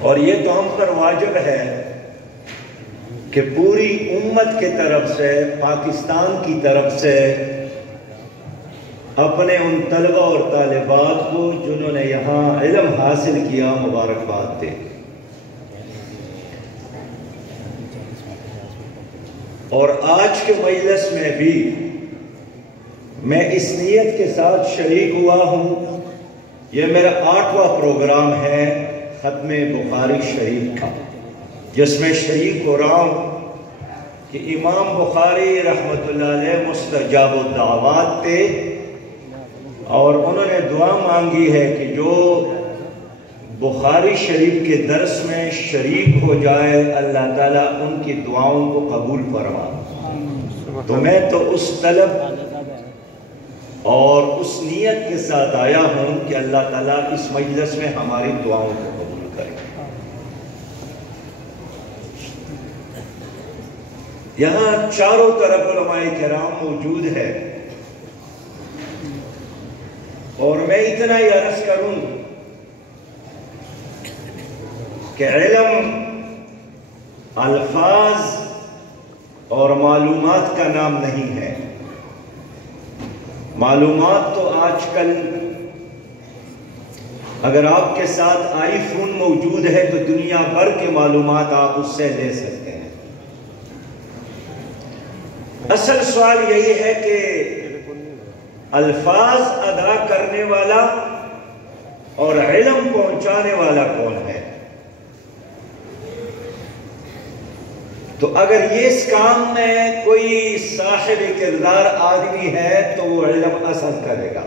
اور یہ تو ہم پر واجب ہے کہ پوری امت کی طرف سے، پاکستان کی طرف سے اپنے ان طلبہ اور طالبات کو جنہوں نے یہاں علم حاصل کیا مبارکباد دے۔ اور آج کے مجلس میں بھی میں اس نیت کے ساتھ شریک ہوا ہوں، یہ میرا 8واں پروگرام ہے ختم بخاری شریف کا، جس میں شریک ہو رہا ہوں کہ امام بخاری رحمۃ اللہ علیہ مستجاب الدعوات تھے، اور انہوں نے دعا مانگی ہے کہ جو بخاری شریف کے درس میں شریک ہو جائے اللہ تعالیٰ ان کی دعاؤں کو قبول فرما۔ تو میں تو اس طلب اور اس نیت کے ساتھ آیا ہوں کہ اللہ تعالیٰ اس مجلس میں ہماری دعاؤں کو قبول کرے۔ یہاں چاروں طرف علماء کرام موجود ہے، اور میں اتنا ہی عرض کروں کہ علم الفاظ اور معلومات کا نام نہیں ہے۔ معلومات تو آج کل اگر آپ کے ساتھ آئی فون موجود ہے تو دنیا بھر کے معلومات آپ اس سے لے سکتے ہیں۔ اصل سوال یہی ہے کہ الفاظ ادا کرنے والا اور علم پہنچانے والا کون ہے؟ تو اگر یہ اس کام میں کوئی صاحب کردار آدمی ہے تو وہ علم اثر کرے گا۔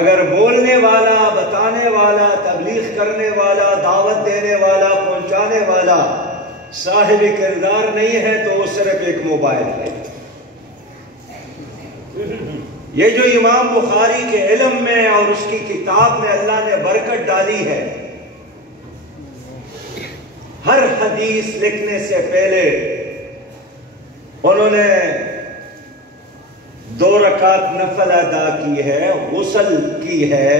اگر بولنے والا، بتانے والا، تبلیغ کرنے والا، دعوت دینے والا، پہنچانے والا صاحب کردار نہیں ہے تو وہ صرف ایک موبائل ہے۔ یہ جو امام بخاری کے علم میں اور اس کی کتاب میں اللہ نے برکت ڈالی ہے، ہر حدیث لکھنے سے پہلے انہوں نے 2 رکعت نفل ادا کی ہے، غسل کی ہے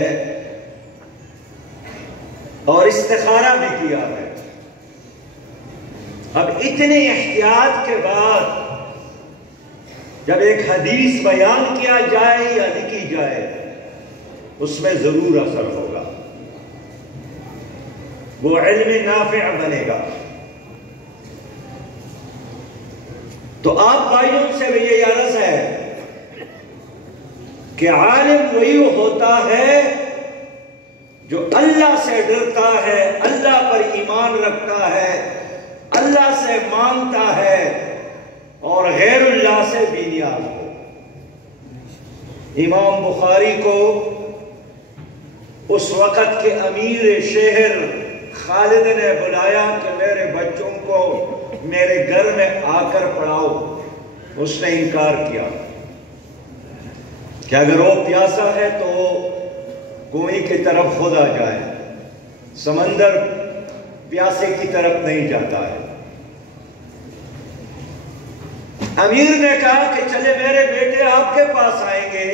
اور استخارہ بھی کیا ہے۔ اب اتنے احتیاط کے بعد جب ایک حدیث بیان کیا جائے یا لکھی جائے اس میں ضرور اثر ہوگا، وہ علم نافع بنے گا۔ تو آپ بھائیوں سے بھی یہ عرض ہے کہ عالم وہی ہوتا ہے جو اللہ سے ڈرتا ہے، اللہ پر ایمان رکھتا ہے، اللہ سے مانگتا ہے اور غیر اللہ سے بے نیاز ہو۔ امام بخاری کو اس وقت کے امیر شہر خالد نے بلایا کہ میرے بچوں کو میرے گھر میں آ کر پڑھاؤ۔ اس نے انکار کیا کہ اگر وہ پیاسا ہے تو وہ کنویں کی طرف خود آ جائے، سمندر پیاسے کی طرف نہیں جاتا ہے۔ امیر نے کہا کہ چلے میرے بیٹے آپ کے پاس آئیں گے،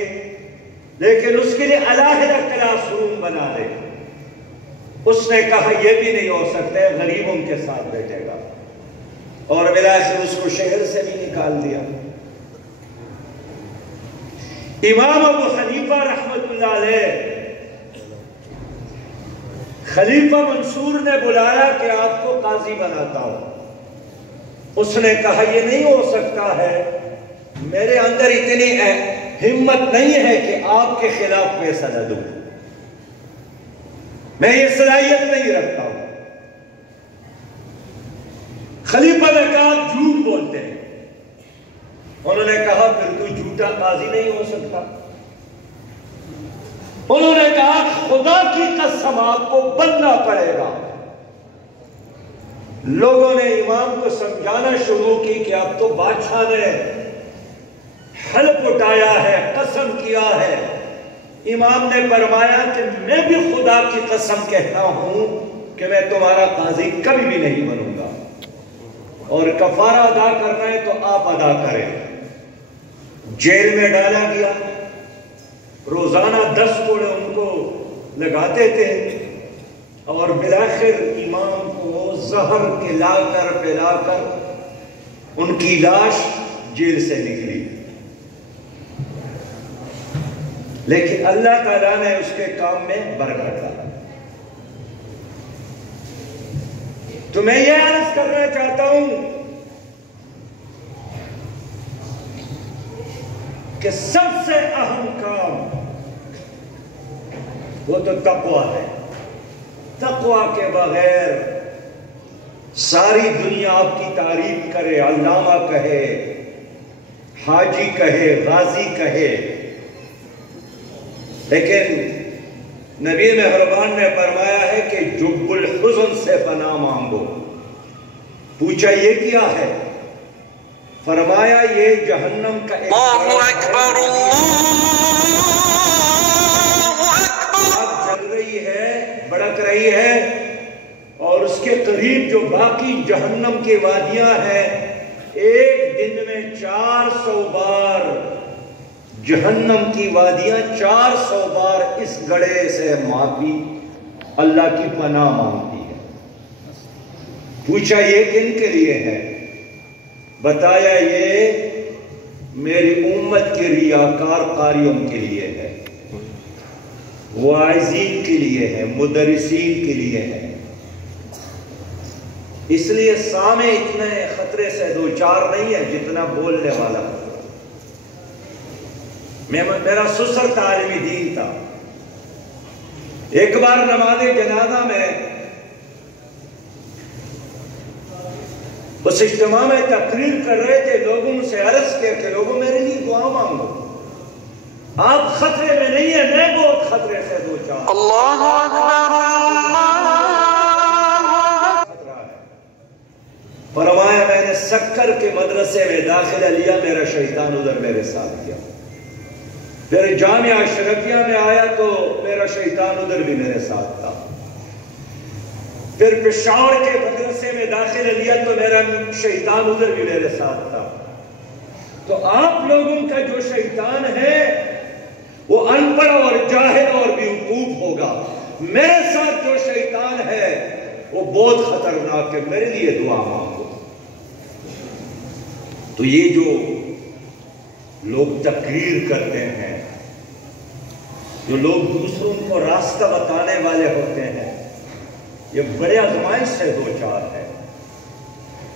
لیکن اس کے لیے علیحدہ کلاس روم بنا دے۔ اس نے کہا یہ بھی نہیں ہو سکتا ہے، غریبوں کے ساتھ بیٹھے گا، اور بالآخر اس کو شہر سے بھی نکال دیا۔ امام ابو حنیفہ رحمۃ اللہ علیہ خلیفہ منصور نے بلایا کہ آپ کو قاضی بناتا ہوں۔ اس نے کہا یہ نہیں ہو سکتا ہے، میرے اندر اتنی ہمت نہیں ہے کہ آپ کے خلاف فیصلہ دوں، میں یہ صلاحیت نہیں رکھتا ہوں۔ خلیفہ نے کہا آپ جھوٹ بولتے ہیں۔ انہوں نے کہا پھر تو جھوٹا قاضی نہیں ہو سکتا۔ انہوں نے کہا خدا کی قسم آپ کو بننا پڑے گا۔ لوگوں نے امام کو سمجھانا شروع کی کہ اب تو بادشاہ نے حلف اٹھایا ہے، قسم کیا ہے۔ امام نے فرمایا کہ میں بھی خدا کی قسم کہتا ہوں کہ میں تمہارا قاضی کبھی بھی نہیں بنوں گا، اور کفارہ ادا کرنا ہے تو آپ ادا کریں۔ جیل میں ڈالا گیا، روزانہ 10 کوڑے ان کو لگاتے تھے اور بالآخر امام کو زہر پلا کر ان کی لاش جیل سے نکلی، لیکن اللہ تعالیٰ نے اس کے کام میں برکت ڈالا۔ تو میں یہ عرض کرنا چاہتا ہوں کہ سب سے اہم کام وہ تو تقویٰ ہے۔ تقویٰ کے بغیر ساری دنیا آپ کی تعریف کرے، علامہ کہے، حاجی کہے، غازی کہے، لیکن نبی مہربان نے فرمایا ہے کہ جب الحزن سے پناہ مانگو۔ پوچھا یہ کیا ہے؟ فرمایا یہ جہنم کا ایک آگ جل رہی ہے، بڑک رہی ہے، اور اس کے قریب جو باقی جہنم کی وادیاں ہیں، ایک دن میں 400 بار جہنم کی وادیاں 400 بار اس گڑھے سے معافی اللہ کی پناہ مانگتی ہے۔ پوچھا یہ کن کے لیے ہے؟ بتایا یہ میری امت کے ریاکار قاریوں کے لیے ہے، واعظین کے لیے ہے، مدرسین کے لیے ہے۔ اس لیے سامع اتنے خطرے سے دوچار نہیں ہے جتنا بولنے والا۔ میرا سسر تعلیمی دین تھا، ایک بار نماز جنازہ میں اس اجتماع میں تقریر کر رہے تھے، لوگوں سے عرض کیا کہ لوگوں میرے لیے دعا مانگو، آپ خطرے میں نہیں ہیں، میں بہت خطرے سے دوچار۔ اللہ اکبر، خطرہ ہے۔ فرمایا میں نے سکر کے مدرسے میں داخلہ لیا، میرا شیطان ادھر میرے ساتھ گیا۔ پھر جامعہ اشرفیہ میں آیا تو میرا شیطان ادھر بھی میرے ساتھ تھا۔ پھر پشاور کے مدرسے میں داخلہ لیا تو میرا شیطان ادھر بھی میرے ساتھ تھا۔ تو آپ لوگوں کا جو شیطان ہے وہ ان پڑھ اور جاہل اور بیوقوف ہوگا، میرے ساتھ جو شیطان ہے وہ بہت خطرناک ہے، میرے لیے دعا مانگو۔ تو یہ جو لوگ تقریر کرتے ہیں، جو لوگ دوسروں کو راستہ بتانے والے ہوتے ہیں، یہ بڑے آزمائش سے دوچار ہے۔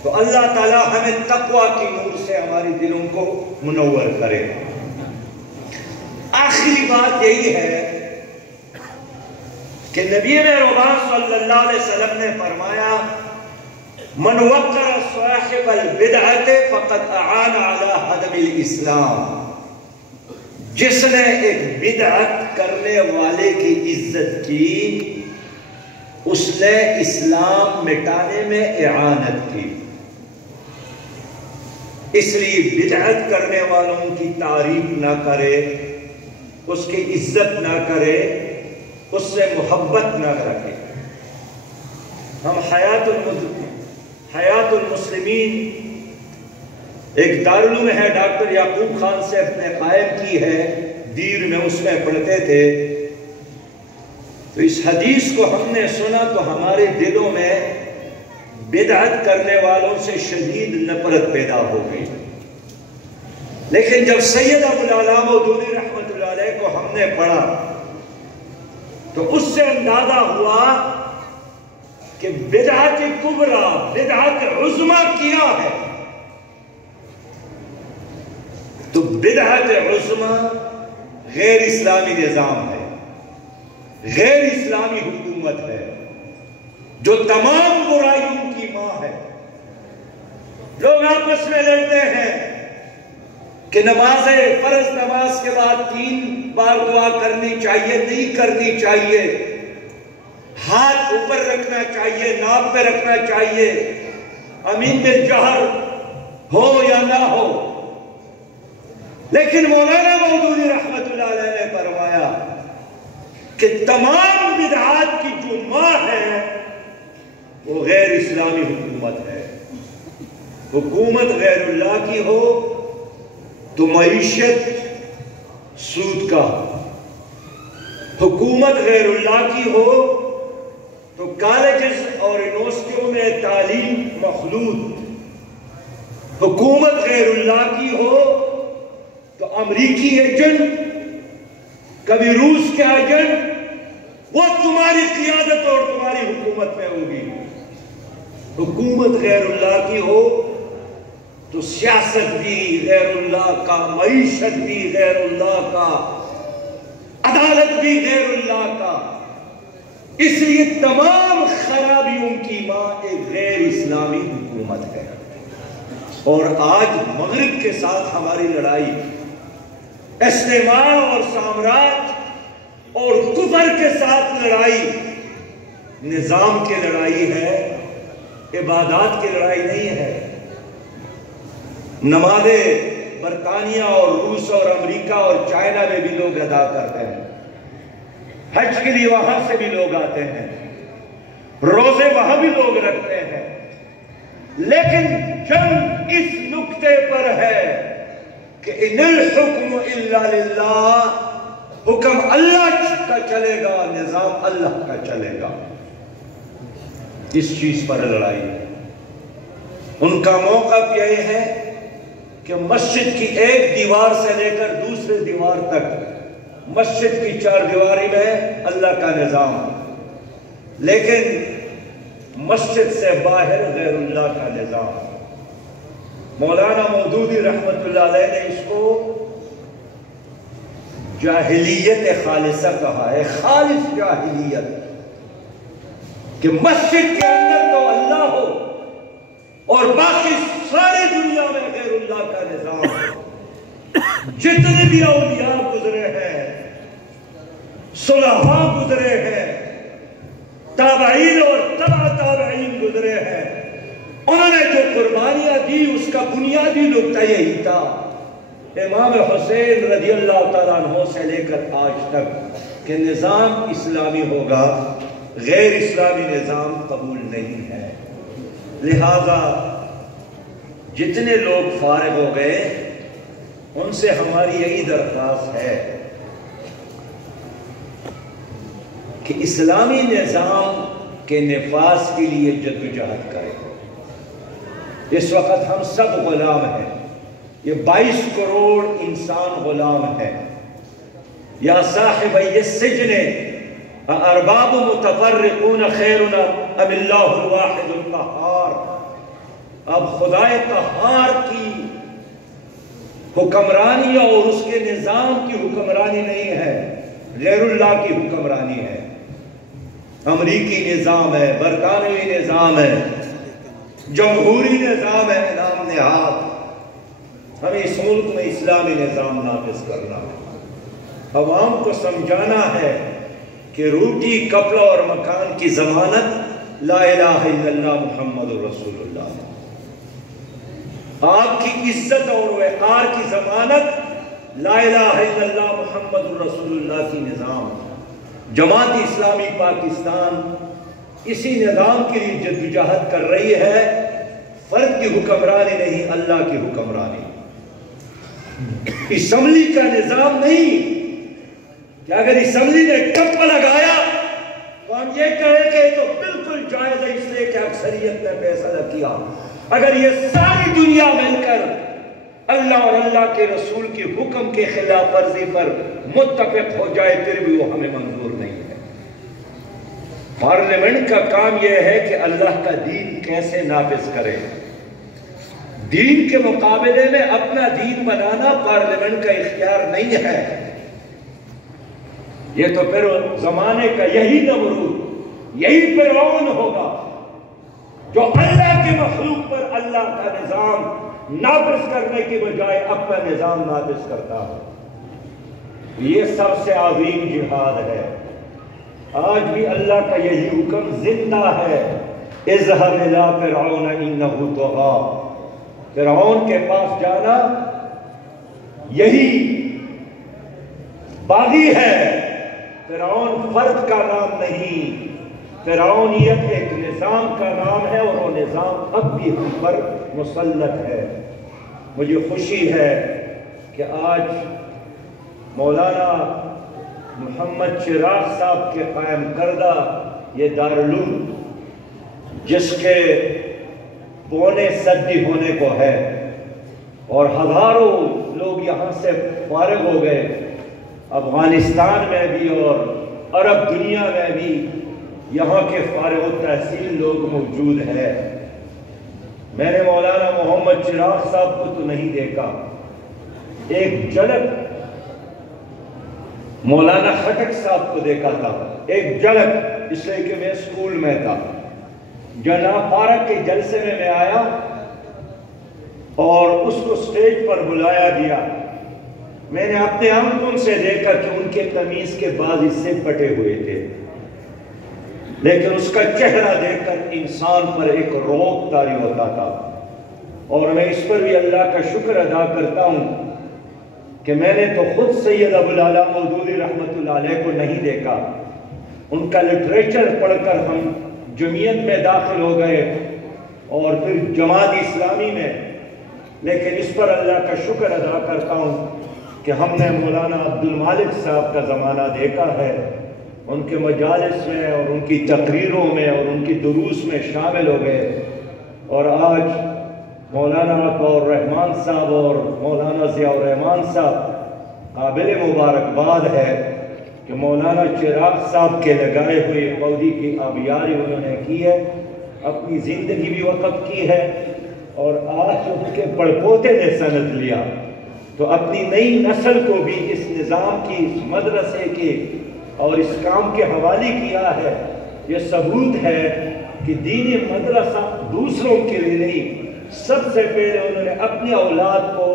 تو اللہ تعالیٰ ہمیں تقویٰ کی نور سے ہماری دلوں کو منور کرے۔ آخری بات یہی ہے کہ نبی مہربان صلی اللہ علیہ وسلم نے فرمایا من وقر صاحب البدعت فقد اعان علی ہدم الاسلام، جس نے ایک بدعت کرنے والے کی عزت کی اس نے اسلام مٹانے میں اعانت کی۔ اس لیے بدعت کرنے والوں کی تعریف نہ کرے، اس کی عزت نہ کرے، اس سے محبت نہ رکھے۔ ہم حیات المسلمین ایک دارالعلوم ہے، ڈاکٹر یعقوب خان صاحب نے قائم کی ہے، دیر میں اس میں پڑھتے تھے۔ تو اس حدیث کو ہم نے سنا تو ہمارے دلوں میں بدعت کرنے والوں سے شدید نفرت پیدا ہو گئی، لیکن جب سید ابو العلا مودودی رحمت اللہ علیہ کو ہم نے پڑھا تو اس سے اندازہ ہوا کہ بدعت کبریٰ، بدعت عظمیٰ کیا ہے۔ تو بدعت عظمیٰ غیر اسلامی نظام ہے، غیر اسلامی حکومت ہے، جو تمام برائیوں کی ماں ہے۔ لوگ آپس میں لڑتے ہیں کہ فرض نماز کے بعد 3 بار دعا کرنی چاہیے، نہیں کرنی چاہیے، ہاتھ اوپر رکھنا چاہیے، ناک پہ رکھنا چاہیے، امین بالجہر ہو یا نہ ہو۔ لیکن مولانا مودودی رحمت اللہ علیہ نے فرمایا کہ تمام بدعات کی جو ماں ہے وہ غیر اسلامی حکومت ہے۔ حکومت غیر اللہ کی ہو تو معیشت سود کا، حکومت غیر اللہ کی ہو تو کالجز اور یونیورسٹیوں میں تعلیم مخلوط، حکومت غیر اللہ کی ہو تو امریکی ایجنٹ، کبھی روس کے ایجنٹ، وہ تمہاری قیادت اور تمہاری حکومت میں ہوگی۔ حکومت غیر اللہ کی ہو تو سیاست بھی غیر اللہ کا، معیشت بھی غیر اللہ کا، عدالت بھی غیر اللہ کا۔ اس لیے تمام خرابیوں کی ماں ایک غیر اسلامی حکومت ہے۔ اور آج مغرب کے ساتھ ہماری لڑائی استعمار اور سامراج اور کفر کے ساتھ لڑائی نظام کی لڑائی ہے، عبادات کی لڑائی نہیں ہے۔ نمازیں برطانیہ اور روس اور امریکہ اور چائنا میں بھی لوگ ادا کرتے ہیں، حج کے لیے وہاں سے بھی لوگ آتے ہیں، روزے وہاں بھی لوگ رکھتے ہیں، لیکن جنگ اس نقطے پر ہے کہ ان الحکم الا للہ، حکم اللہ کا چلے گا، نظام اللہ کا چلے گا۔ اس چیز پر لڑائی ہے۔ ان کا موقف یہ ہے کہ مسجد کی ایک دیوار سے لے کر دوسرے دیوار تک، مسجد کی چار دیواری میں اللہ کا نظام، لیکن مسجد سے باہر غیر اللہ کا نظام۔ مولانا مودودی رحمت اللہ علیہ نے اس کو جاہلیت خالصہ کہا ہے، خالص جاہلیت، کہ مسجد کے اندر تو اللہ ہو اور باقی ساری دنیا میں غیر اللہ کا نظام ہو۔ جتنے بھی اولیاء گزرے ہیں، صلحاء گزرے ہیں، تابعین اور تبع تابعین گزرے ہیں، انہوں نے جو قربانیاں دی اس کا بنیادی نقطہ یہی تھا، امام حسین رضی اللہ تعالیٰ عنہ سے لے کر آج تک، کہ نظام اسلامی ہوگا، غیر اسلامی نظام قبول نہیں ہے۔ لہذا جتنے لوگ فارغ ہو گئے ان سے ہماری یہی درخواست ہے کہ اسلامی نظام کے نفاذ کے لیے جدوجہد کریں۔ اس وقت ہم سب غلام ہیں، یہ 22 کروڑ انسان غلام ہیں۔ یا صاحب السجن ارباب متفرقون خیرنا ام اللہ الواحد القہار۔ اب خدا قہار کی حکمرانی اور اس کے نظام کی حکمرانی نہیں ہے، غیر اللہ کی حکمرانی ہے۔ امریکی نظام ہے، برطانوی نظام ہے، جمہوری نظام ہے، نام نہاد۔ ہمیں اس ملک میں اسلامی نظام نافذ کرنا ہے، عوام کو سمجھانا ہے کہ روٹی، کپڑا اور مکان کی ضمانت لا الہ الا اللہ محمد رسول اللہ، آپ کی عزت اور وقار کی ضمانت لا الہ الا اللہ محمد رسول اللہ کی نظام۔ جماعت اسلامی پاکستان اسی نظام کے لیے جدوجہد کر رہی ہے، فرد کی حکمرانی نہیں، اللہ کی حکمرانی۔ اسمبلی کا نظام نہیں کہ اگر اسمبلی نے ٹپ لگایا تو ہم یہ کہیں کہ تو بالکل جائز ہے اس لیے کہ اکثریت نے فیصلہ کیا۔ اگر یہ ساری دنیا مل کر اللہ اور اللہ کے رسول کی حکم کے خلاف ورزی پر متفق ہو جائے پھر بھی وہ ہمیں منظور نہیں ہے۔ پارلیمنٹ کا کام یہ ہے کہ اللہ کا دین کیسے نافذ کرے۔ دین کے مقابلے میں اپنا دین بنانا پارلیمنٹ کا اختیار نہیں ہے۔ یہ تو پھر زمانے کا یہی نمرود، یہی فرعون ہوگا جو اللہ کے مخلوق پر اللہ کا نظام نافذ کرنے کی بجائے اپنا نظام نافذ کرتا ہے۔ یہ سب سے عظیم جہاد ہے۔ آج بھی اللہ کا یہی حکم زندہ ہے، اذهب الى فرعون انه طغى۔ فرعون کے پاس جانا یہی باغی ہے۔ فرعون فرد کا نام نہیں، فرعونیت ایک نظام کا نام ہے، اور وہ نظام اب بھی ہم پر مسلط ہے۔ مجھے خوشی ہے کہ آج مولانا محمد چراغ صاحب کے قائم کردہ یہ دارالعلوم جس کے پونے صدی ہونے کو ہے اور ہزاروں لوگ یہاں سے فارغ ہو گئے، افغانستان میں بھی اور عرب دنیا میں بھی یہاں کے فارغ التحصیل لوگ موجود ہیں۔ میں نے مولانا محمد چراغ صاحب کو تو نہیں دیکھا، ایک جھلک مولانا خٹک صاحب کو دیکھا تھا، ایک جھلک، اس لیے کہ میں اسکول میں تھا۔ جناب پارک کے جلسے میں آیا اور اس کو سٹیج پر بلایا گیا۔ میں نے اپنے آنکھوں سے دیکھا کہ ان کے قمیص کے بعض حصے پٹے ہوئے تھے، لیکن اس کا چہرہ دیکھ کر انسان پر ایک رعب طاری ہوتا تھا، اور میں اس پر بھی اللہ کا شکر ادا کرتا ہوں کہ میں نے تو خود سید ابو العلا مودودی رحمۃ اللہ علیہ کو نہیں دیکھا، ان کا لٹریچر پڑھ کر ہم جمعیت میں داخل ہو گئے اور پھر جماعت اسلامی میں، لیکن اس پر اللہ کا شکر ادا کرتا ہوں کہ ہم نے مولانا عبد المالک صاحب کا زمانہ دیکھا ہے، ان کے مجالس میں اور ان کی تقریروں میں اور ان کی دروس میں شامل ہو گئے، اور آج مولانا عطاء الرحمان صاحب اور مولانا ضیاء الرحمان صاحب قابل مبارکباد ہے کہ مولانا چراغ صاحب کے لگائے ہوئے پودی کی آبیاری انہوں نے کی ہے، اپنی زندگی بھی وقف کی ہے، اور آج ان کے پڑپوتے نے سند لیا تو اپنی نئی نسل کو بھی اس نظام کی، اس مدرسے کے اور اس کام کے حوالے کیا ہے۔ یہ ثبوت ہے کہ دینی مدرسہ دوسروں کے لیے نہیں، سب سے پہلے انہوں نے اپنی اولاد کو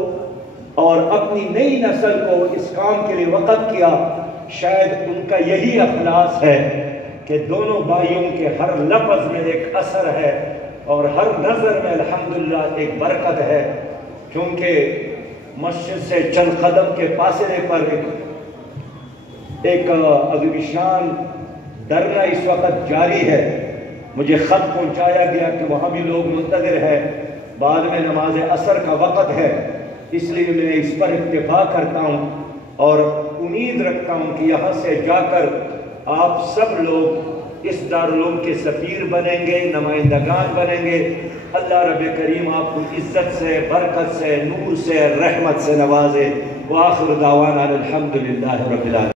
اور اپنی نئی نسل کو اس کام کے لیے وقف کیا۔ شاید ان کا یہی اخلاص ہے کہ دونوں بھائیوں کے ہر لفظ میں ایک اثر ہے اور ہر نظر میں الحمدللہ ایک برکت ہے، کیونکہ مسجد سے چند قدم کے فاصلے پر ایک عظیمشان دھرنا اس وقت جاری ہے۔ مجھے خط پہنچایا گیا کہ وہاں بھی لوگ منتظر ہیں، بعد میں نماز عصر کا وقت ہے، اس لیے میں اس پر اکتفا کرتا ہوں اور امید رکھتا ہوں کہ یہاں سے جا کر آپ سب لوگ اس دارالعلوم کے سفیر بنیں گے، نمائندگان بنیں گے۔ اللہ رب کریم آپ کو عزت سے، برکت سے، نور سے، رحمت سے نوازے۔ وآخر دعوانا الحمدللہ رب العالمین۔